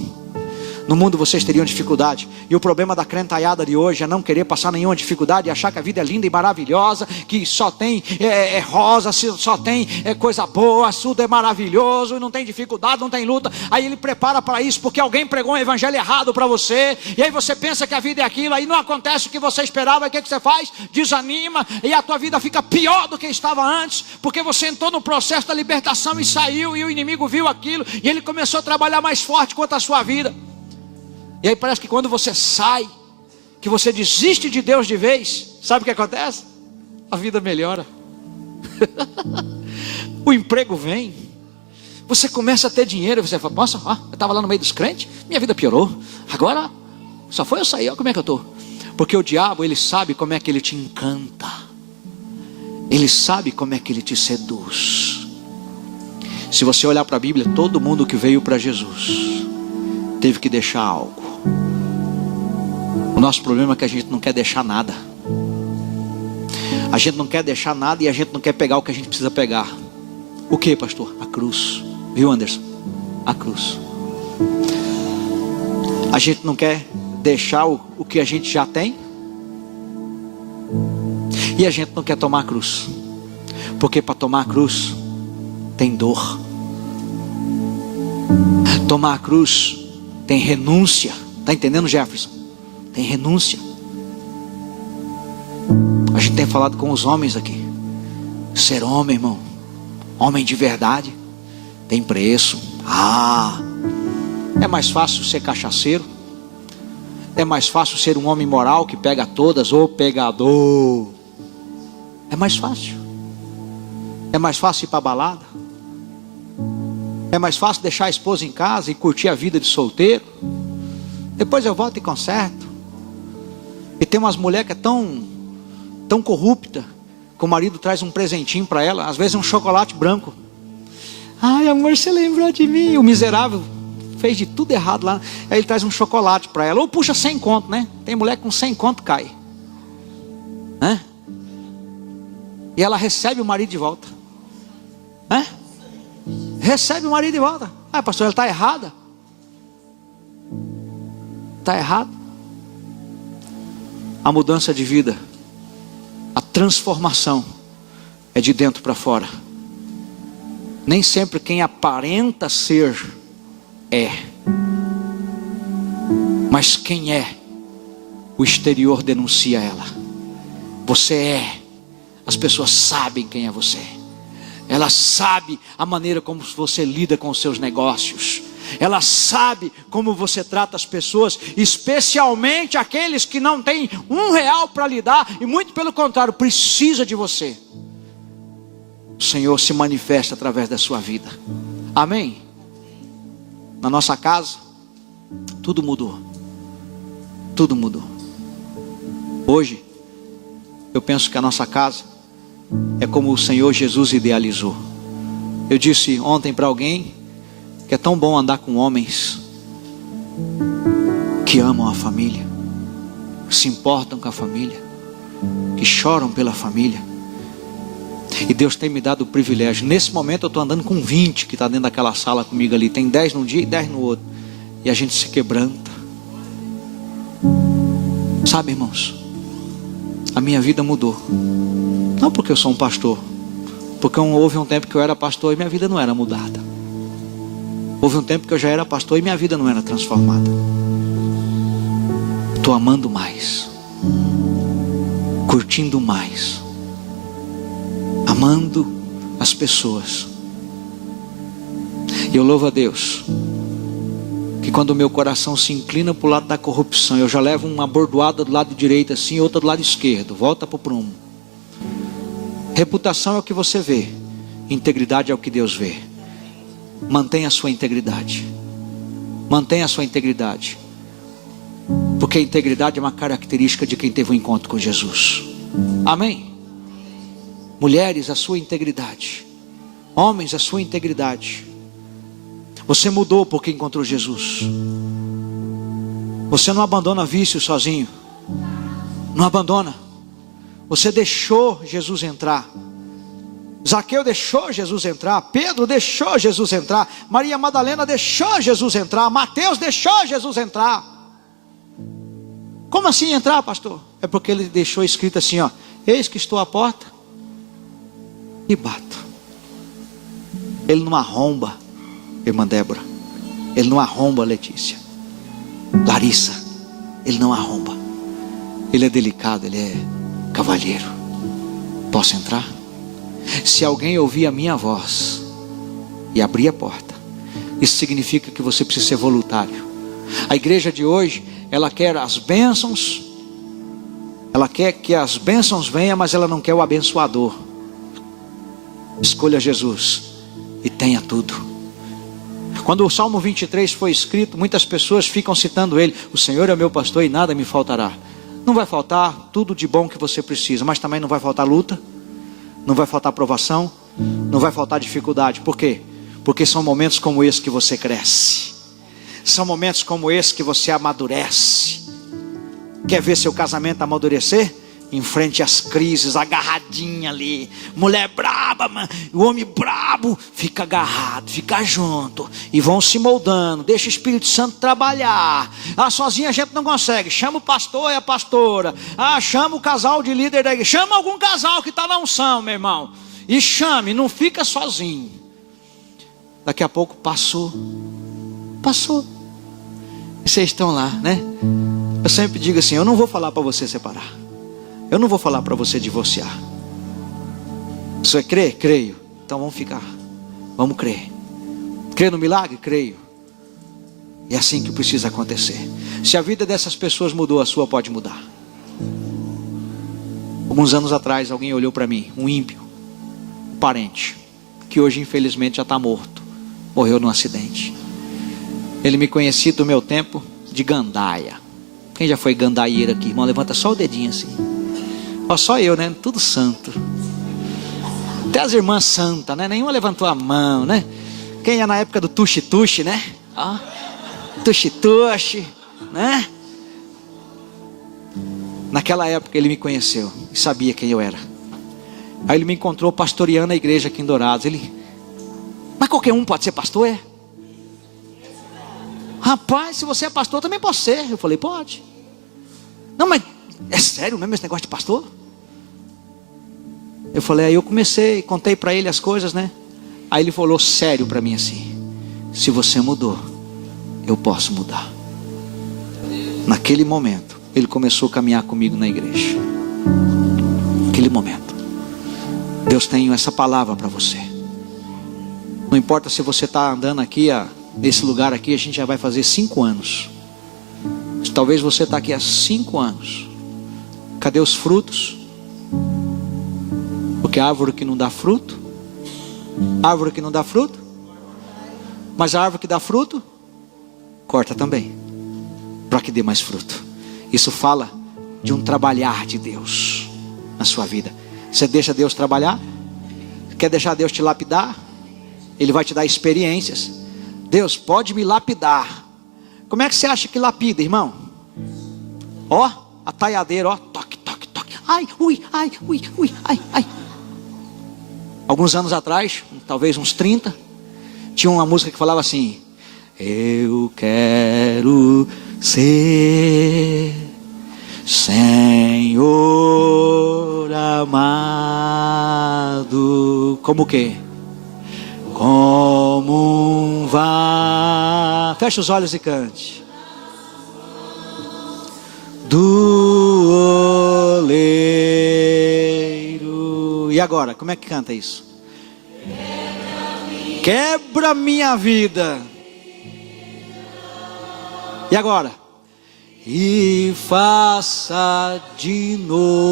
No mundo vocês teriam dificuldade. E o problema da crentaiada de hoje é não querer passar nenhuma dificuldade, e achar que a vida é linda e maravilhosa, que só tem rosa, só tem coisa boa, tudo é maravilhoso, e não tem dificuldade, não tem luta. Aí ele prepara para isso porque alguém pregou um evangelho errado para você, e aí você pensa que a vida é aquilo, aí não acontece o que você esperava. E o que você faz? Desanima, e a tua vida fica pior do que estava antes, porque você entrou no processo da libertação e saiu, e o inimigo viu aquilo, e ele começou a trabalhar mais forte contra a sua vida. E aí parece que quando você sai, que você desiste de Deus de vez, sabe o que acontece? A vida melhora. O emprego vem. Você começa a ter dinheiro. Você fala, nossa, eu estava lá no meio dos crentes, minha vida piorou. Agora, só foi eu sair, olha como é que eu estou. Porque o diabo, ele sabe como é que ele te encanta. Ele sabe como é que ele te seduz. Se você olhar para a Bíblia, todo mundo que veio para Jesus teve que deixar algo. O nosso problema é que a gente não quer deixar nada. A gente não quer deixar nada e a gente não quer pegar o que a gente precisa pegar. O que, pastor? A cruz. Viu, Anderson? A cruz. A gente não quer deixar o que a gente já tem. E a gente não quer tomar a cruz. Porque para tomar a cruz tem dor. Tomar a cruz tem renúncia. Está entendendo, Jefferson? Tem renúncia. A gente tem falado com os homens aqui. Ser homem, irmão, homem de verdade, tem preço. É mais fácil ser cachaceiro. É mais fácil ser um homem moral que pega todas, ou pegador. É mais fácil. É mais fácil ir para a balada. É mais fácil deixar a esposa em casa e curtir a vida de solteiro. Depois eu volto e conserto. E tem umas mulheres que é tão corrupta, que o marido traz um presentinho para ela, às vezes um chocolate branco. Ai, amor, você lembrou de mim? O miserável fez de tudo errado lá. Aí ele traz um chocolate para ela. Ou puxa 100 conto, né? Tem mulher que com 100 conto cai, né? E ela recebe o marido de volta, né? Recebe o marido de volta. Ah, pastor, ela está errada. Está errado. A mudança de vida, a transformação é de dentro para fora. Nem sempre quem aparenta ser é, mas quem é, o exterior denuncia ela. Você é. As pessoas sabem quem é você. Ela sabe a maneira como você lida com os seus negócios. Ela sabe como você trata as pessoas, especialmente aqueles que não têm R$1 para lhe dar, e muito pelo contrário, precisa de você. O Senhor se manifesta através da sua vida. Amém? Na nossa casa, tudo mudou. Tudo mudou. Hoje, eu penso que a nossa casa é como o Senhor Jesus idealizou. Eu disse ontem para alguém que é tão bom andar com homens que amam a família, que se importam com a família, que choram pela família. E Deus tem me dado o privilégio. Nesse momento eu estou andando com 20 que está dentro daquela sala comigo ali. Tem 10 num dia e 10 no outro. E a gente se quebranta. Sabe, irmãos, a minha vida mudou. Não porque eu sou um pastor, porque houve um tempo que eu era pastor e minha vida não era mudada. Houve um tempo que eu já era pastor e minha vida não era transformada. Estou amando mais, curtindo mais, amando as pessoas. E eu louvo a Deus que quando o meu coração se inclina para o lado da corrupção, eu já levo uma bordoada do lado direito assim, outra do lado esquerdo, volta para o prumo. Reputação é o que você vê, integridade é o que Deus vê. Mantenha a sua integridade. Mantenha a sua integridade. Porque a integridade é uma característica de quem teve um encontro com Jesus. Amém? Mulheres, a sua integridade. Homens, a sua integridade. Você mudou porque encontrou Jesus. Você não abandona vício sozinho. Não abandona. Você deixou Jesus entrar. Zaqueu deixou Jesus entrar. Pedro deixou Jesus entrar. Maria Madalena deixou Jesus entrar. Mateus deixou Jesus entrar. Como assim entrar, pastor? É porque ele deixou escrito assim, ó: eis que estou à porta e bato. Ele não arromba, irmã Débora. Ele não arromba, Letícia, Larissa. Ele não arromba. Ele é delicado, ele é cavalheiro. Posso entrar? Se alguém ouvir a minha voz e abrir a porta, isso significa que você precisa ser voluntário. A igreja de hoje, ela quer as bênçãos, ela quer que as bênçãos venham, mas ela não quer o abençoador. Escolha Jesus e tenha tudo. Quando o Salmo 23 foi escrito, muitas pessoas ficam citando ele: o Senhor é meu pastor e nada me faltará. Não vai faltar tudo de bom que você precisa, mas também não vai faltar luta, não vai faltar provação, não vai faltar dificuldade. Por quê? Porque são momentos como esse que você cresce. São momentos como esse que você amadurece. Quer ver seu casamento amadurecer? Enfrente as crises, agarradinha ali. Mulher braba, o homem brabo, fica agarrado, fica junto. E vão se moldando, deixa o Espírito Santo trabalhar. Sozinha a gente não consegue. Chama o pastor e a pastora. Chama o casal de líder da igreja. Chama algum casal que está na unção, meu irmão. E chame, não fica sozinho. Daqui a pouco passou. Vocês estão lá, né? Eu sempre digo assim: eu não vou falar para você separar. Eu não vou falar para você divorciar. Você crê? Creio. Então vamos ficar. Vamos crer. Crê no milagre? Creio. E é assim que precisa acontecer. Se a vida dessas pessoas mudou, a sua pode mudar. Alguns anos atrás alguém olhou para mim, um ímpio, um parente, que hoje infelizmente já está morto. Morreu num acidente. Ele me conhecia do meu tempo de gandaia. Quem já foi gandaieiro aqui? Irmão, levanta só o dedinho assim. Ó, só eu, né? Tudo santo. Até as irmãs santas, né? Nenhuma levantou a mão, né? Quem é na época do tuxe-tuxe, né? Ó, tuxe-tuxe, né? Naquela época ele me conheceu e sabia quem eu era. Aí ele me encontrou pastoreando a igreja aqui em Dourados. Ele: mas qualquer um pode ser pastor, é? Rapaz, se você é pastor, também posso ser. Eu falei: pode. Não, mas é sério mesmo esse negócio de pastor? Eu falei, aí eu comecei, contei para ele as coisas, né? Aí ele falou sério para mim assim: se você mudou, eu posso mudar. Naquele momento, ele começou a caminhar comigo na igreja. Naquele momento, Deus tem essa palavra para você. Não importa se você está andando aqui, nesse lugar aqui, a gente já vai fazer 5 anos. Talvez você está aqui há 5 anos. Cadê os frutos? Porque a árvore que não dá fruto, árvore que não dá fruto, mas a árvore que dá fruto, corta também, para que dê mais fruto. Isso fala de um trabalhar de Deus na sua vida. Você deixa Deus trabalhar? Quer deixar Deus te lapidar? Ele vai te dar experiências. Deus pode me lapidar. Como é que você acha que lapida, irmão? Ó, a talhadeira, ó, toque, toque, toque. Ai, ui, ai, ui, ui, ai, ai. Alguns anos atrás, talvez uns 30, tinha uma música que falava assim: eu quero ser Senhor amado. Como o quê? Como um fecha os olhos e cante. Do oleiro. E agora, como é que canta isso? Quebra minha vida. E agora? E faça de novo.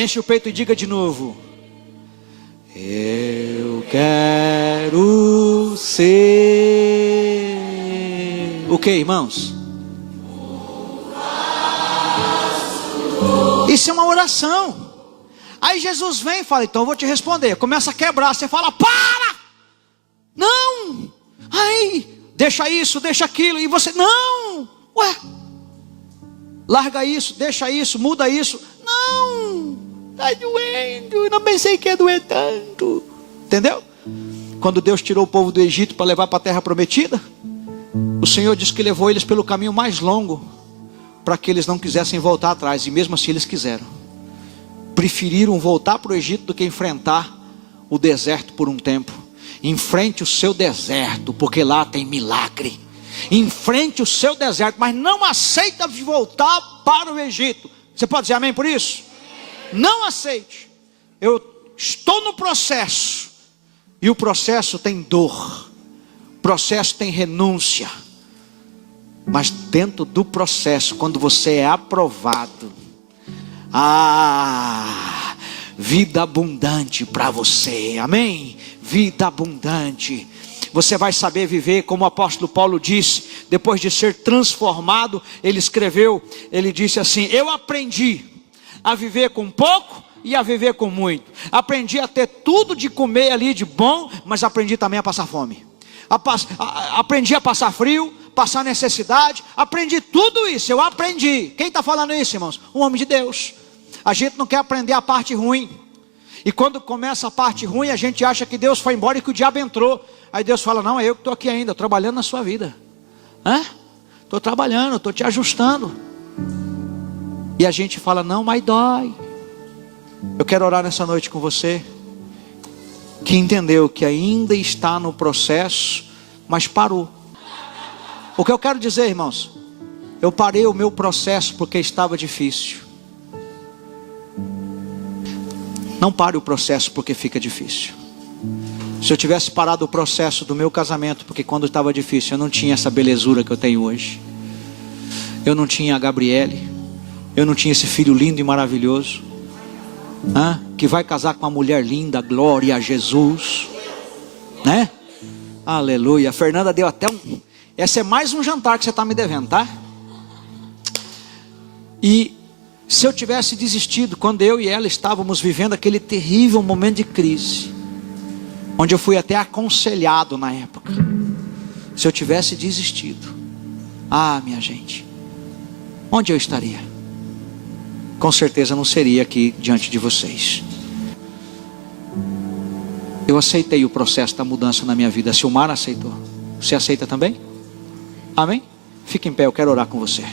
Enche o peito e diga de novo: eu quero ser. O que, irmãos? Isso é uma oração. Aí Jesus vem e fala: então eu vou te responder. Começa a quebrar. Você fala: para! Não! Ai, deixa isso, deixa aquilo. E você: não! Ué, larga isso, deixa isso, muda isso. Não! Está doendo, eu não pensei que ia doer tanto. Entendeu? Quando Deus tirou o povo do Egito para levar para a terra prometida, o Senhor disse que levou eles pelo caminho mais longo, para que eles não quisessem voltar atrás. E mesmo assim eles quiseram. Preferiram voltar para o Egito do que enfrentar o deserto por um tempo. Enfrente o seu deserto, porque lá tem milagre. Enfrente o seu deserto, mas não aceita voltar para o Egito. Você pode dizer amém por isso? Não aceite. Eu estou no processo, e o processo tem dor, o processo tem renúncia, mas dentro do processo, quando você é aprovado, vida abundante para você, amém? Vida abundante. Você vai saber viver, como o apóstolo Paulo disse, depois de ser transformado, ele escreveu, ele disse assim: eu aprendi a viver com pouco e a viver com muito. Aprendi a ter tudo de comer ali de bom, mas aprendi também a passar fome. Aprendi a passar frio, passar necessidade. Aprendi tudo isso, eu aprendi. Quem está falando isso, irmãos? Um homem de Deus. A gente não quer aprender a parte ruim. E quando começa a parte ruim, a gente acha que Deus foi embora e que o diabo entrou. Aí Deus fala: não, é eu que estou aqui ainda, trabalhando na sua vida. Estou trabalhando, estou te ajustando. E a gente fala: não, mas dói. Eu quero orar nessa noite com você. que entendeu que ainda está no processo, mas parou. O que eu quero dizer, irmãos, eu parei o meu processo porque estava difícil. Não pare o processo porque fica difícil. Se eu tivesse parado o processo do meu casamento, porque quando estava difícil eu não tinha essa belezura que eu tenho hoje, eu não tinha a Gabriele, eu não tinha esse filho lindo e maravilhoso, que vai casar com uma mulher linda, glória a Jesus, né? Aleluia. A Fernanda deu até esse é mais um jantar que você está me devendo, tá? E se eu tivesse desistido quando eu e ela estávamos vivendo aquele terrível momento de crise, onde eu fui até aconselhado na época, se eu tivesse desistido, minha gente, onde eu estaria? Com certeza não seria aqui diante de vocês. Eu aceitei o processo da mudança na minha vida. A Silmara aceitou. Você aceita também? Amém? Fique em pé, eu quero orar com você.